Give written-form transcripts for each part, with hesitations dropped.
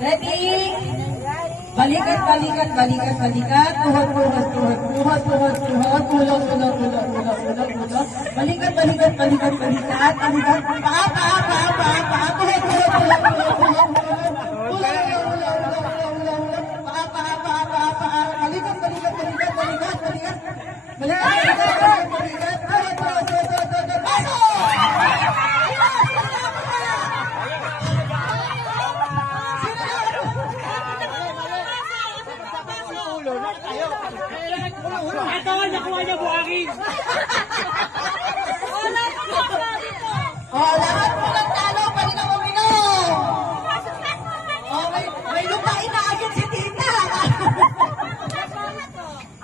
Ready? Balikat, balikat, balikat, balikat. Tuhod, tuhod, tuhod, tuhod, tuhod, tuhod. Ulog, ulog, ulog, ulog, ulog, ulog. Balikat, balikat, balikat, balikat. Balikat, paa, paa, paa, paa, paa. Tuhod, tuhod, ulog, ulog, ulog, ulog. Ulog, ulog, ulog, ulog, ulog, ulog, ulog. Paa, paa, paa, paa, paa. Balikat, balikat, balikat, balikat, balikat. Balikat, balikat, balikat, balikat. Tuhod, tuhod, tuhod, tuhod, tuhod. Pasok! Ito, nakuha niya buhangin. Oh, lahat mo lang talo, pwede na uminom. Oh, may lupain na agad si tita.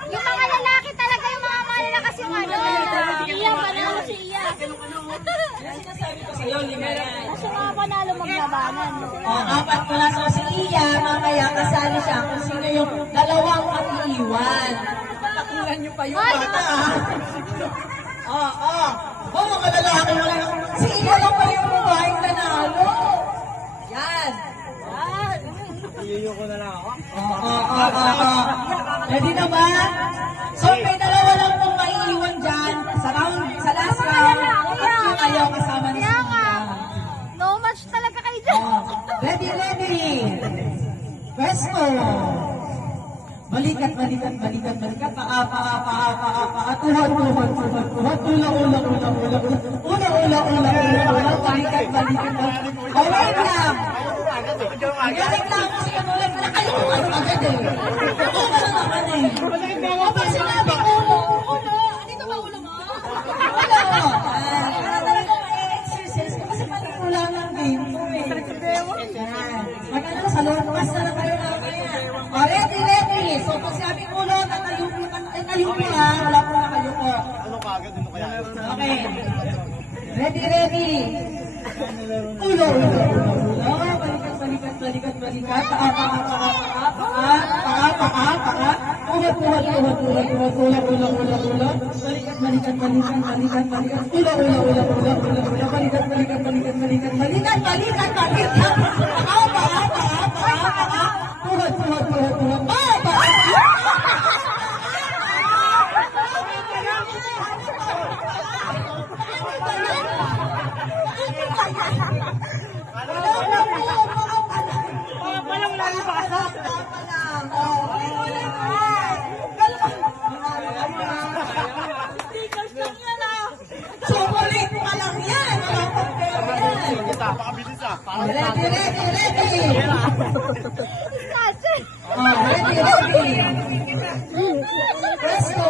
Yung mga lalaki talaga, yung mga malalakas yung ano. Iya, panalo si Iya. Kasi mga panalo maglabanan. Oh, apat mo lang so si Iya, mamaya kasali siya kung sino yung dalawang mag-iiwan. Pakulan niyo pa yung bata. Oh, mga lalaki mo lang. Si Iya lang pa yung babaeng nanalo. Yan. Yan. Iyuyo ko na lang ako. Ready na ba? So, may dalawa lang pong maiiwan dyan sa last round. Tatlo kayo kasama ni Kaya nga. Iya. No match talaga kayo dyan. Ready, ready. Pwesto. Balikat, balikat, balikat, balikat. Paa, paa, paa, paa, paa. Tuhod, tuhod, tuhod, tuhod. Ula, ula, ula, ula, ula. Ula, ula, ula, ula, ula. Balikat, balikat, balikat. Oh, wait lang. Galing lang kasi ano lang. Nakayo ko kayo agad eh. Ito ka na naman eh. Kapag sinabi ulo, ulo. Andito ba ulo mo? Ulo. Para talaga ma-exercise ko kasi panigula ng game ko eh. Magkano sa longpas na lang kayo namin. O, ready, ready. So, pag sabi ulo, tatayo po ha. Wala po na kayo po. Okay. Ready, ready. Ulo, ulo, ulo, ulo. Balikat, balikat, balikat, balikat. Paa, paa, paa, paa, paa, paa, paa, paa. Tuhod, tuhod, tuhod, tuhod, tuhod, ulo, ulo, ulo, ulo. Balikat, balikat, balikat, balikat, balikat. Ulo, ulo, ulo, ulo, ulo, ulo. Balikat, balikat, balikat, balikat, balikat, balikat, balikat. Paa, paa, paa, paa, paa. Tuhod, tuhod, tuhod, tuhod. Paa, paa. Palang lalo pa ako. Chocolate pa lang yan. Ready, ready, ready. Ready, ready. Presto.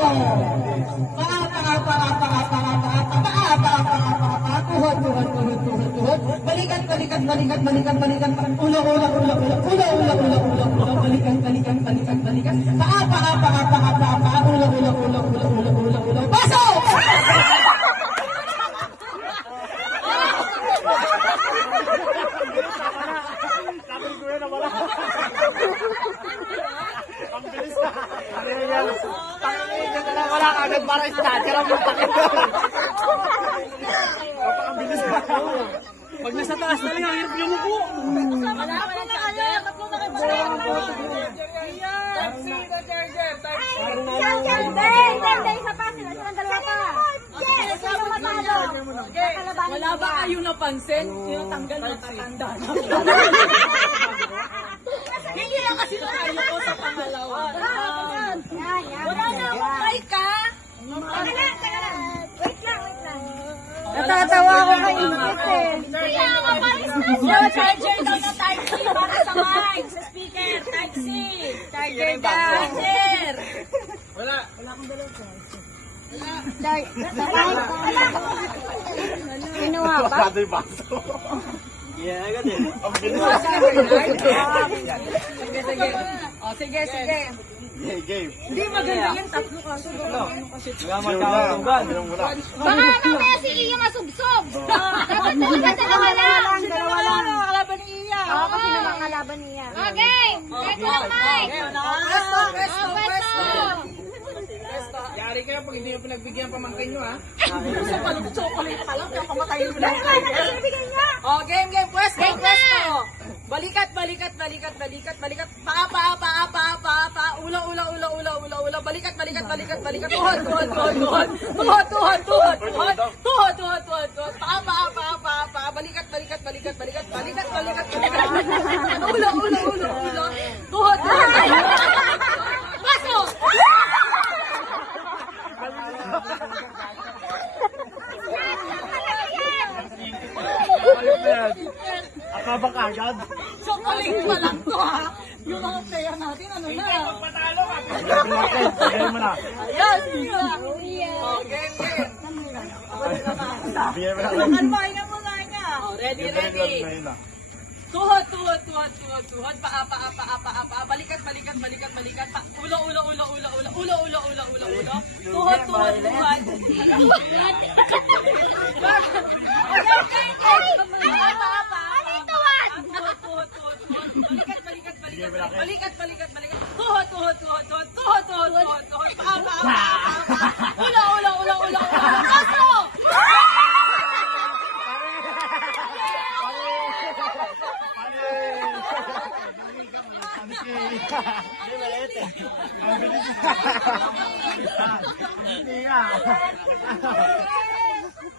Paa, paa, paa, paa, paa, paa, paa, paa, paa, paa, tuhod, tuhod, tuhod, tuhod, tuhod. Balikan, balikan, balikan, balikan, balikan. Ulo, ulo, ulo, ulo, ulo, ulo, ulo, ulo, ulo. Balikan, balikan, balikan, balikan. Paa, paa, paa, paa, paa, paa. Ulo, ulo, ulo, ulo, ulo, ulo, ulo. Pasok! Sabi ko yun na wala. Ang bilis na. Ano yan? Pangin na lang wala kagad para statue lang yung pakit. Ang bilis na. Pag nasa taas na lang, ang hirap yung muko. Wala na kayo. Tatlo na kayo. Isa pa sila. Silang dalawa pa. Sino matalo? Wala ba kayong napansin? Yung tanggal na tatanda na. Hindi lang kasi tayo ko sa pangalawa. Wala na akong mic ka? Teka lang. Wait lang. Natatawa ako kay Ingrid eh. Kaya nga palis na siya. Charger daw na Type-C para sa mic. Sa speaker. Type-C. Charger daw. Charger. Wala. Kinuha ba? Pasado yung baso. Yeah, agad eh. Ang bilis. Sige, sige. O, sige, sige. Yeah, game. Hindi maganda yan. Tatlo kaso. Ano kasi? Wala magkakatunggan. Baka mamaya si Iya masubsob. Dapat talaga dalawa lang. Dalawa lang. Kalaban ni Iya. Oo, kasi naman kalaban niya. Okay. Check lang, Mike. Presto, presto, presto. Yari kayo pag hindi nyo pinagbigyan pamangkin nyo, ha? Sa palong chocolate pa lang. Kaya pamatayin mo na. Dahil ka na kasi bigyan niya. O, game, game. Pwesto, Game na. pwesto. Balikat, balikat, balikat, balikat, balikat. Paa, paa, paa, paa, paa, paa. Ula, ula, ula, ula, ula, ula. Balikat, balikat, balikat, balikat. Tuhod, tuhod, tuhod, tuhod. Tuhod, tuhod, tuhod, tuhod. Tuhod, tuhod, tuhod, tuhod. Paa, paa, paa, paa, paa. Balikat, balikat, balikat, balikat. Balikat, balikat, balikat. Ula, ula, ula, ula. Tuhod, tuhod. Pasok! Akaba ka agad? So, kaling pa lang to, ha? Yung mga player natin, ano na? Bigay mo na. Ayan! Okay, game. Bigay mo na. Kalmahin ang mga niya. Oh, ready, ready. Tuhod, tuhod, tuhod, tuhod, tuhod. Paa, paa, paa, paa, paa. Balikat, balikat, balikat, balikat. Ulo, ulo, ulo, ulo, ulo. Ulo, ulo, ulo, ulo, ulo. Tuhod, tuhod, tuhod. Okay, okay, okay. Paa, paa, paa. Tuhod, tuhod, tuhod, tuhod. Balikat, balikat, balikat. Balikat, balikat, balikat. Tuhod, tuhod, tuhod, tuhod. Tuhod, tuhod, tuhod, tuhod. Paa, paa, paa, paa. Ulo, ulo, ulo, ulo, ulo. Pasok! Hindi nga.